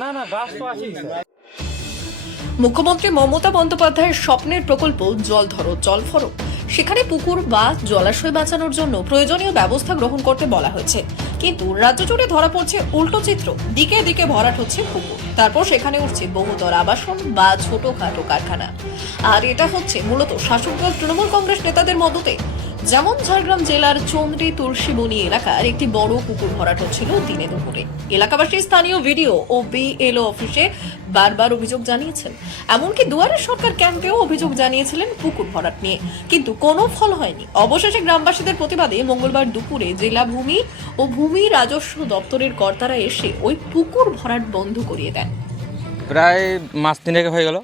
না না গাছ তো আছেই মুখ্যমন্ত্রী মমতা বন্দ্যোপাধ্যায়ের স্বপ্নের প্রকল্প জল ধরো জল ফরো। সেখানে পুকুর বা জলাশয় বাঁচানোর জন্য প্রয়োজনীয় ব্যবস্থা গ্রহণ করতে বলা হয়েছে। কিন্তু রাজ্য জুড়ে ধরা পড়ছে উল্টো চিত্র। দিকে দিকে ভরাট হচ্ছে পুকুর। তারপর সেখানে উঠছে বহুতর আবাসন বা ছোটখাটো কারখানা। আর এটা হচ্ছে মূলত শাসক দল তৃণমূল কংগ্রেস নেতাদের মদতে। যেমন ঝাড়গ্রাম জেলার চন্দ্রী তুলসীবনী এলাকার একটি বড় পুকুর ভরাট হচ্ছিল দিনে দুপুরে এলাকাবাসী স্থানীয় ভিডিও ও বিএলও অফিসে বারবার অভিযোগ জানিয়েছেন। এমনকি দুয়ারে সরকার ক্যাম্পেও অভিযোগ জানিয়েছিলেন পুকুর ভরাট নিয়ে। কিন্তু কোনো ফল হয়নি। অবশেষে গ্রামবাসীদের প্রতিবাদে মঙ্গলবার দুপুরে জেলা ভূমি ও ভূমি রাজস্ব দপ্তরের কর্তারা এসে ওই পুকুর ভরাট বন্ধ করিয়ে দেন। প্রায় মাস তিনেক হয়ে গেল।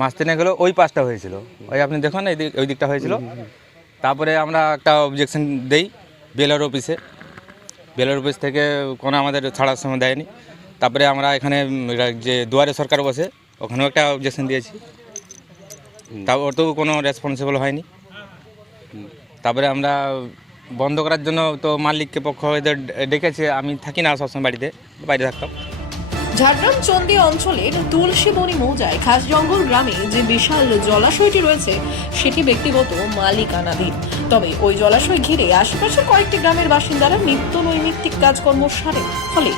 মাস তিনেক হলো ওই পাশটা হয়েছিল। ওই আপনি দেখুন, এই ওই দিকটা হয়েছিল। তারপরে আমরা একটা অবজেকশন দেই বেলার অফিসে বেলার অফিস থেকে কোনো আমাদের ছাড়ার সময় দেয়নি। তারপরে আমরা এখানে যে দুয়ারে সরকার বসে ওখানেও একটা অবজেকশন দিয়েছি। তা ওতেও কোনো রেসপন্সিবল হয়নি। তারপরে আমরা বন্ধ করার জন্য তো মালিককে পক্ষ ডেকেছে আমি থাকি না সবসময় বাড়িতে বাইরে থাকতাম। ঝাড়গ্রাম চন্ডী অঞ্চলের তুলসীবনী মৌজায় খাস জঙ্গল গ্রামে যে বিশাল জলাশয়টি রয়েছে সেটি ব্যক্তিগত মালিকানাধীন। তবে ওই জলাশয় ঘিরে আশেপাশের কয়েকটি গ্রামের বাসিন্দারা নিত্য নৈমিত্তিক কাজকর্ম সারে ফলে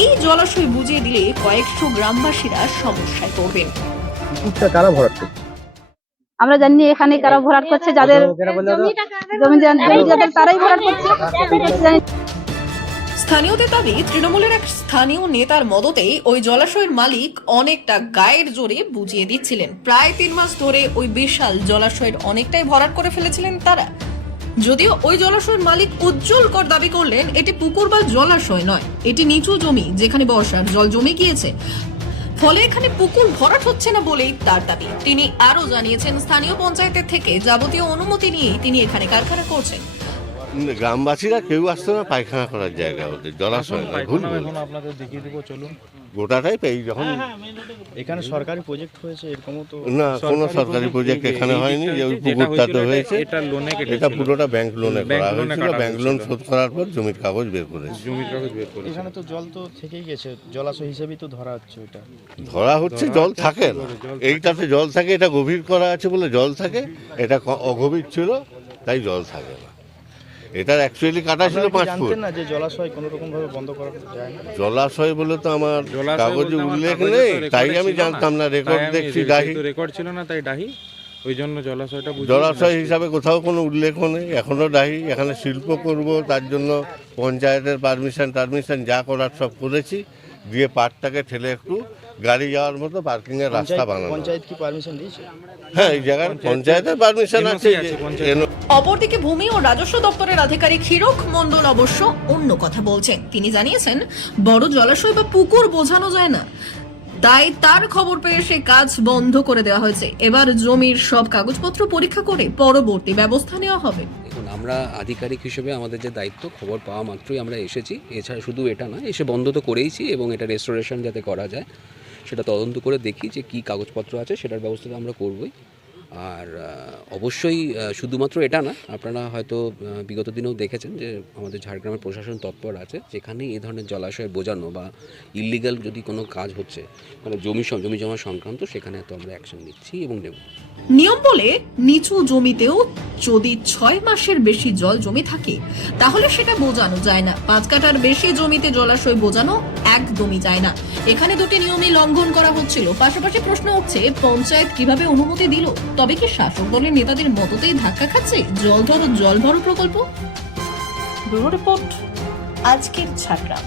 এই জলাশয় বুঝিয়ে দিলে কয়েকশো গ্রামবাসীরা সমস্যায় পড়বেন। পুকুরটা কারা ভরাট করছে? আমরা জানি এখানে কারা ভরাট করছে যাদের জমি যাদের তারাই ভরাট করছে। জানি স্থানীয়দের দাবি তৃণমূলের এক স্থানীয় নেতার মদতেই ওই জলাশয়ের মালিক অনেকটা গায়ের জোরে বুঝিয়ে দিচ্ছিলেন। প্রায় তিন মাস ধরে ওই বিশাল জলাশয়ের অনেকটাই ভরাট করে ফেলেছিলেন তারা। যদিও ওই জলাশয়ের মালিক উজ্জ্বল কর দাবি করলেন, এটি পুকুর বা জলাশয় নয়, এটি নিচু জমি যেখানে বর্ষার জল জমে গিয়েছে। ফলে এখানে পুকুর ভরাট হচ্ছে না বলেই তার দাবি। তিনি আরও জানিয়েছেন, স্থানীয় পঞ্চায়েতের থেকে যাবতীয় অনুমতি নিয়েই তিনি এখানে কারখানা করছেন। গ্রামবাসীরা কেউ আসতো না পায়খানা করার জায়গা ওদের জলাশয় না ভুল বলছে। এখন আপনাদের দেখিয়ে দেবো চলুন। গোটাটাই পেয়ে যখন এখানে সরকারি প্রজেক্ট হয়েছে এরকমও তো না কোনো সরকারি প্রজেক্ট এখানে হয়নি যে ওই পুকুরটাতে হয়েছে এটা লোনে এটা পুরোটা ব্যাংক লোনে করা লোনে হয়েছিল কাটা ব্যাংক লোন শোধ করার পর জমির কাগজ বের করেছে। জমির কাগজ বের করে এখানে তো জল তো থেকেই গেছে জলাশয় হিসেবেই তো ধরা হচ্ছে ওইটা। ধরা হচ্ছে জল থাকে না। এইটাতে জল থাকে এটা গভীর করা আছে বলে জল থাকে এটা ক- অগভীর ছিল তাই জল থাকে না। এটার অ্যাকচুয়ালি কাটা ছিল পাঁচ ফুট। না যে জলাশয় কোনো রকম ভাবে বন্ধ করা যায় জলাশয় বলে তো আমার কাগজে উল্লেখ নেই তাই আমি জানতাম না রেকর্ড দেখছি ডাহি রেকর্ড ছিল না তাই ডাহি ওই জন্য জলাশয়টা জলাশয় হিসাবে কোথাও কোনো উল্লেখ নেই এখনও ডাহি এখানে শিল্প করব তার জন্য পঞ্চায়েতের পারমিশন টারমিশন যা করার সব করেছি। দিয়ে পার্কটাকে ঠেলে একটু গাড়ি যাওয়ার মতো পার্কিংয়ের রাস্তা বানানো। পঞ্চায়েত কি পারমিশন দিয়েছে? হ্যাঁ এই জায়গার পঞ্চায়েতের পারমিশন আছে। অপরদিকে ভূমি ও রাজস্ব দপ্তরের আধিকারিক হিরক মন্ডল অবশ্য অন্য কথা বলছেন। তিনি জানিয়েছেন বড় জলাশয় বা পুকুর বোঝানো যায় না। তাই তার খবর পেয়ে সে কাজ বন্ধ করে দেওয়া হয়েছে। এবার জমির সব কাগজপত্র পরীক্ষা করে পরবর্তী ব্যবস্থা নেওয়া হবে। দেখুন, আমরা আধিকারিক হিসেবে আমাদের যে দায়িত্ব, খবর পাওয়া মাত্রই আমরা এসেছি। এছাড়া শুধু এটা না এসে বন্ধ তো করেইছি এবং এটা রেস্টোরেশন যাতে করা যায়, সেটা তদন্ত করে দেখি যে কী কাগজপত্র আছে, সেটার ব্যবস্থা আমরা করবই। আর অবশ্যই শুধুমাত্র এটা না, আপনারা হয়তো বিগত দিনেও দেখেছেন যে আমাদের ঝাড়গ্রামের প্রশাসন তৎপর আছে যেখানে এই ধরনের জলাশয় বোঝানো বা ইলিগাল যদি কোনো কাজ হচ্ছে মানে জমি জমি জমা সংক্রান্ত, সেখানে তো আমরা অ্যাকশন নিচ্ছি এবং নেব। নিয়ম বলে নিচু জমিতেও যদি ছয় মাসের বেশি জল জমি থাকে, তাহলে সেটা বোঝানো যায় না। পাঁচ কাঠার বেশি জমিতে জলাশয় বোঝানো একদমই যায় না। এখানে দুটি নিয়মই লঙ্ঘন করা হচ্ছিল। পাশাপাশি প্রশ্ন উঠছে, পঞ্চায়েত কীভাবে অনুমতি দিল? তবে কি শাসক দলের নেতাদের মততেই ধাক্কা খাচ্ছে জল ধরো জল ভরো প্রকল্প রিপোর্ট আজকের ঝাড়গ্রাম।